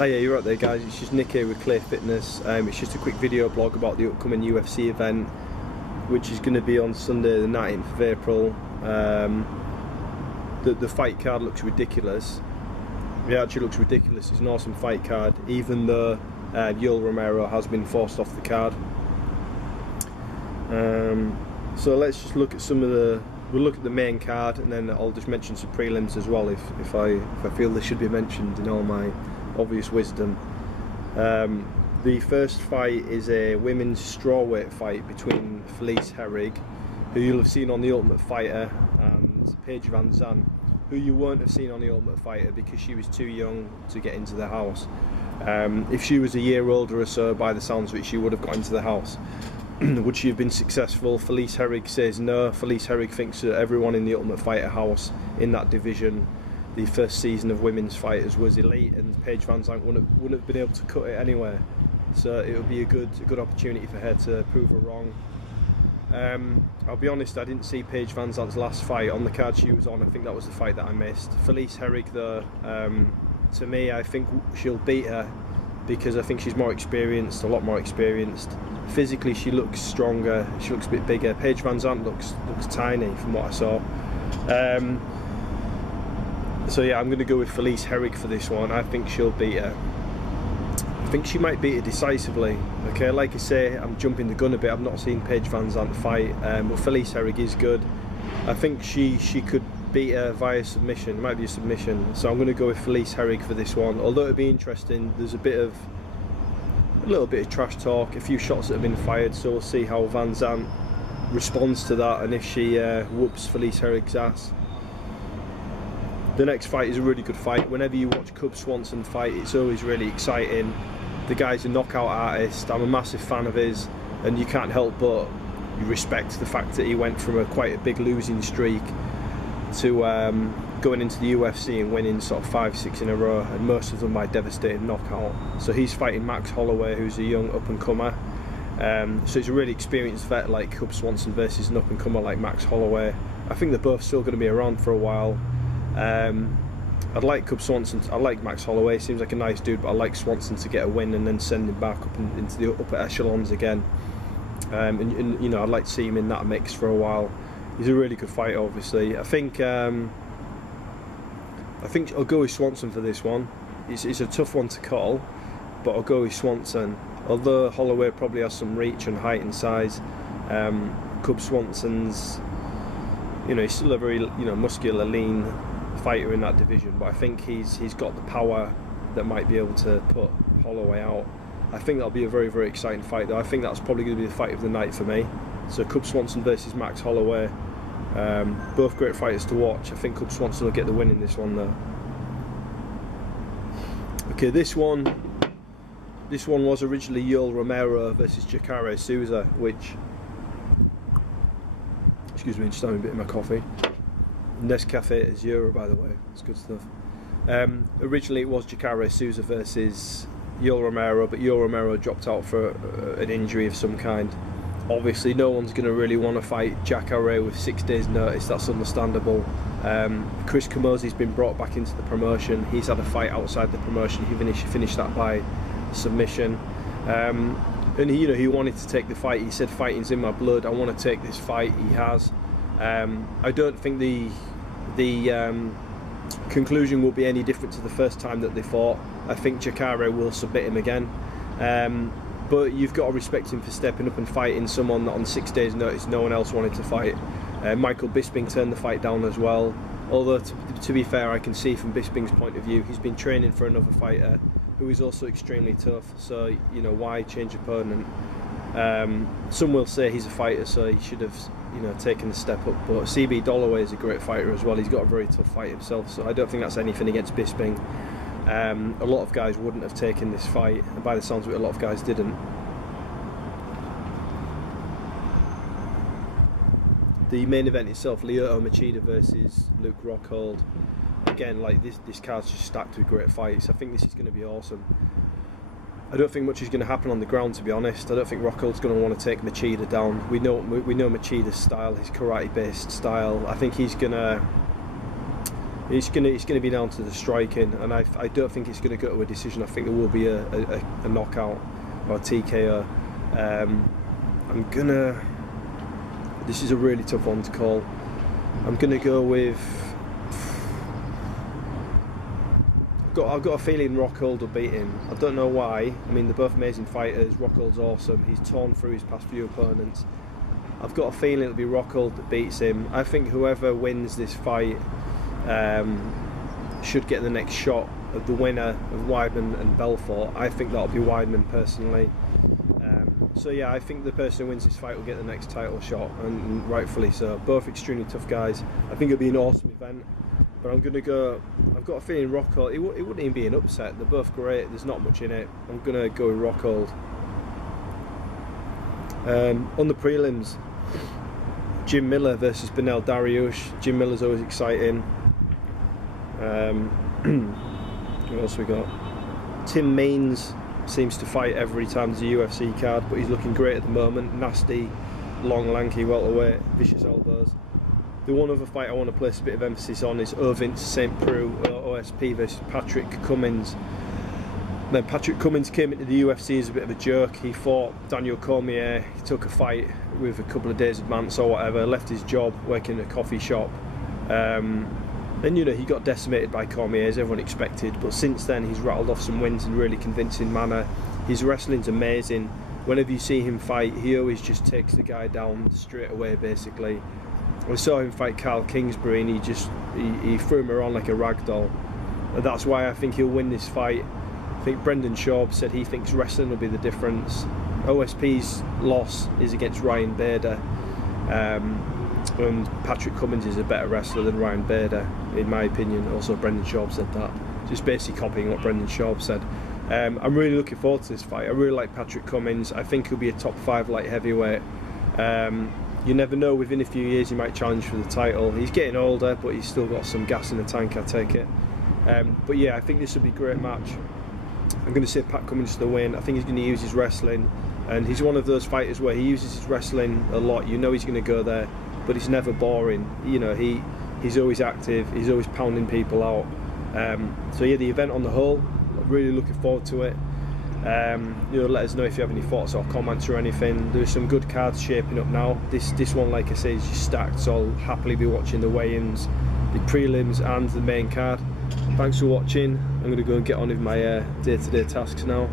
Oh yeah, you're right there guys, it's just Nick here with Clear Fitness. It's just a quick video blog about the upcoming UFC event, which is going to be on Sunday the 19th of April. The fight card looks ridiculous. It actually looks ridiculous. It's an awesome fight card, even though Yoel Romero has been forced off the card. So let's just look at some of the. We'll look at the main card, and then I'll just mention some prelims as well if I feel they should be mentioned in all my obvious wisdom. The first fight is a women's strawweight fight between Felice Herrig, who you'll have seen on The Ultimate Fighter, and Paige Van Zant, who you won't have seen on The Ultimate Fighter because she was too young to get into the house. If she was a year older or so, by the sounds of it, she would have got into the house. Would she have been successful? Felice Herrig says no. Felice Herrig thinks that everyone in the Ultimate Fighter house in that division, the first season of women's fighters, was elite, and Paige Van Zant wouldn't have been able to cut it anywhere. So it would be a good opportunity for her to prove her wrong. I'll be honest, I didn't see Paige Van Zant's last fight on the card she was on. I think that was the fight that I missed. Felice Herrig though, to me, I think she'll beat her because I think she's more experienced, a lot more experienced. Physically she looks stronger, she looks a bit bigger. Paige Van Zant looks tiny from what I saw. So yeah, I'm going to go with Felice Herrig for this one. I think she'll beat her. I think she might beat her decisively. Okay, like I say, I'm jumping the gun a bit. I've not seen Paige Van Zant fight, but Felice Herrig is good. I think she could beat her via submission. It might be a submission. So I'm going to go with Felice Herrig for this one. Although it'll be interesting, there's a little bit of trash talk, a few shots that have been fired. So we'll see how Van Zant responds to that, and if she whoops Felice Herrig's ass. The next fight is a really good fight. Whenever you watch Cub Swanson fight, it's always really exciting. The guy's a knockout artist. I'm a massive fan of his, and you can't help but respect the fact that he went from quite a big losing streak to going into the UFC and winning sort of 5-6 in a row, and most of them by devastating knockout. So he's fighting Max Holloway, who's a young up-and-comer. So it's a really experienced vet like Cub Swanson versus an up-and-comer like Max Holloway. I think they're both still going to be around for a while. I'd like Cub Swanson. I like Max Holloway. Seems like a nice dude, but I like Swanson to get a win and then send him back up into the upper echelons again. And you know, I'd like to see him in that mix for a while. He's a really good fighter, obviously. I think I'll go with Swanson for this one. It's a tough one to call, but I'll go with Swanson. Although Holloway probably has some reach and height and size, Cub Swanson's, you know, he's still a very, you know, muscular, lean fighter in that division, but I think he's got the power that might be able to put Holloway out. I think that'll be a very, very exciting fight though. I think that's probably going to be the fight of the night for me. So Cub Swanson versus Max Holloway, both great fighters to watch. I think Cub Swanson will get the win in this one though. Okay, this one was originally Yoel Romero versus Jacare Souza, which, excuse me, just having a bit of my coffee. Nescafe Azura, by the way, it's good stuff. Originally it was Jacare Souza versus Yoel Romero, but Yoel Romero dropped out for an injury of some kind. Obviously no one's going to really want to fight Jacare with 6 days notice, that's understandable. Chris Camozzi's been brought back into the promotion. He's had a fight outside the promotion. He finished that by submission. And he wanted to take the fight. He said, fighting's in my blood, I want to take this fight. He has. I don't think the conclusion will be any different to the first time that they fought. I think Jacare will submit him again, but you've got to respect him for stepping up and fighting someone that on 6 days notice no one else wanted to fight. Michael Bisping turned the fight down as well, although to be fair, I can see from Bisping's point of view, he's been training for another fighter who is also extremely tough, so you know, why change opponent? Some will say he's a fighter, so he should have, you know, taken the step up, but CB Dollaway is a great fighter as well. He's got a very tough fight himself, so I don't think that's anything against Bisping. A lot of guys wouldn't have taken this fight, and by the sounds of it, a lot of guys didn't. The main event itself, Lyoto Machida versus Luke Rockhold. Again, like this card's just stacked with great fights. I think this is going to be awesome. I don't think much is going to happen on the ground, to be honest. I don't think Rockhold's going to want to take Machida down. We know Machida's style, his karate-based style. I think he's going to It's gonna be down to the striking, and I don't think it's gonna go to a decision. I think there will be a knockout or a TKO. This is a really tough one to call. I'm gonna go with. I've got a feeling Rockhold will beat him. I don't know why. I mean, they're both amazing fighters. Rockhold's awesome. He's torn through his past few opponents. I've got a feeling it'll be Rockhold that beats him. I think whoever wins this fight should get the next shot of the winner of Weidman and Belfort. I think that'll be Weidman personally. So yeah, I think the person who wins this fight will get the next title shot, and rightfully so. Both extremely tough guys. I think it'll be an awesome event. But I'm gonna go. I've got a feeling Rockhold. It wouldn't even be an upset. They're both great. There's not much in it. I'm gonna go with Rockhold. On the prelims, Jim Miller versus Benel Dariush. Jim Miller's always exciting. What else we got? Tim Means seems to fight every time there's a UFC card, but he's looking great at the moment. Nasty, long, lanky welterweight, vicious elbows. The one other fight I want to place a bit of emphasis on is Ovint St. Preux, OSP versus Patrick Cummins. Then Patrick Cummins came into the UFC as a bit of a jerk. He fought Daniel Cormier. He took a fight with a couple of days advance or whatever, left his job working in a coffee shop. Then, you know, he got decimated by Cormier, as everyone expected, but since then he's rattled off some wins in a really convincing manner. His wrestling's amazing. Whenever you see him fight, he always just takes the guy down straight away, basically. I saw him fight Carl Kingsbury, and he threw him around like a rag doll. And that's why I think he'll win this fight. I think Brendan Schaub said he thinks wrestling will be the difference. OSP's loss is against Ryan Bader. And Patrick Cummins is a better wrestler than Ryan Bader, in my opinion. Also, Brendan Schaub said that. Just basically copying what Brendan Schaub said. I'm really looking forward to this fight. I really like Patrick Cummins. I think he'll be a top 5 light heavyweight. You never know, within a few years he might challenge for the title. He's getting older, but he's still got some gas in the tank, I take it. But yeah, I think this will be a great match. I'm going to say Pat Cummins to the win. I think he's going to use his wrestling, and he's one of those fighters where he uses his wrestling a lot. You know he's going to go there, but he's never boring. You know, he's always active. He's always pounding people out. So yeah, the event on the whole, I'm really looking forward to it. You know, let us know if you have any thoughts or comments or anything. There's some good cards shaping up now. This one, like I say, is just stacked, so I'll happily be watching the weigh-ins, the prelims and the main card. Thanks for watching. I'm going to go and get on with my day-to-day tasks now.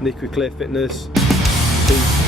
Nick with Clay Fitness. Peace.